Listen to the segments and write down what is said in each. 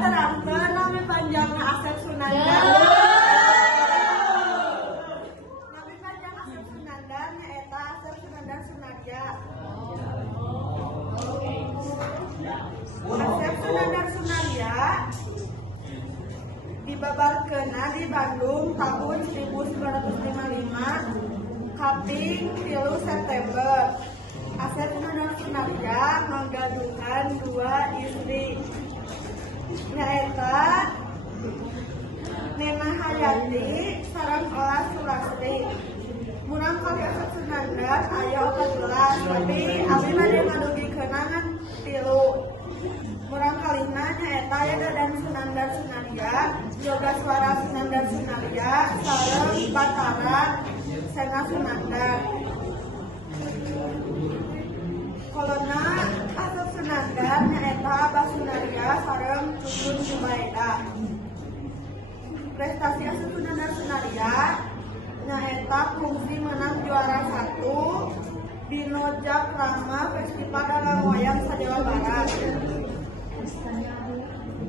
terangkan nama panjangnya Asep Sunandar. Nama panjang Asep Sunandar nyaeta Asep Sunandar Sunarya. Asep Sunandar Sunarya dibabarkeunna di Bandung tahun 1955 kaping 3 September. Asep Sunandar Sunarya ngagaduhan 2 istri nyaeta Nena Hayati sareng Olah Sulastri. Murang kali Asep Sunandar aya 14 tapi abdi bade ngadugi keunangan 3. Murang kalihna nyaeta aya Dadan Sunandar Sunarya, Yoga Suara Sunandar Sunarya sareng Batara Sena Sunandar. Kolona Asep Sunandar nyaeta Abah Sunarya sareng Tutun Subaidah. Prestasi Asep Sunandar Sunarya nyaeta kungsi menang juara 1 di Nojak Rama Festival Dalam Wayang sa-Jawa Barat.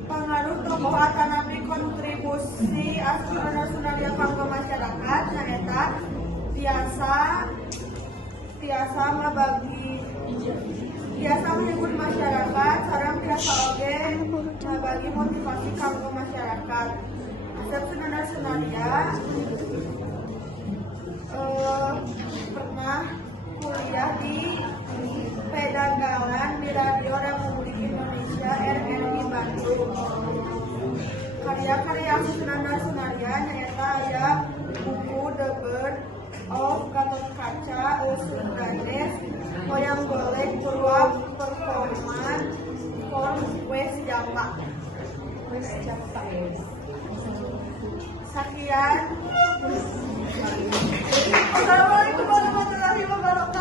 Pengaruh tokoh atanapi kontribusi Asep Sunandar Sunarya kanggo masyarakat nyaeta tiasa menghibur masyarakat sareng tiasa oge ngabagi motivasi kanggo masyarakat. Asep Sunandar Sunarya pernah kuliah di Pedanggalan di Radio Republik Indonesia RRI Bandung. Karya-karya Asep Sunandar Sunarya nyaeta aya buku The Bird of Gatotkaca, Sundanes, Wayang Golek, Purwa Performan, West Java. Sekian. Assalamualaikum warahmatullahi wabarakatuh.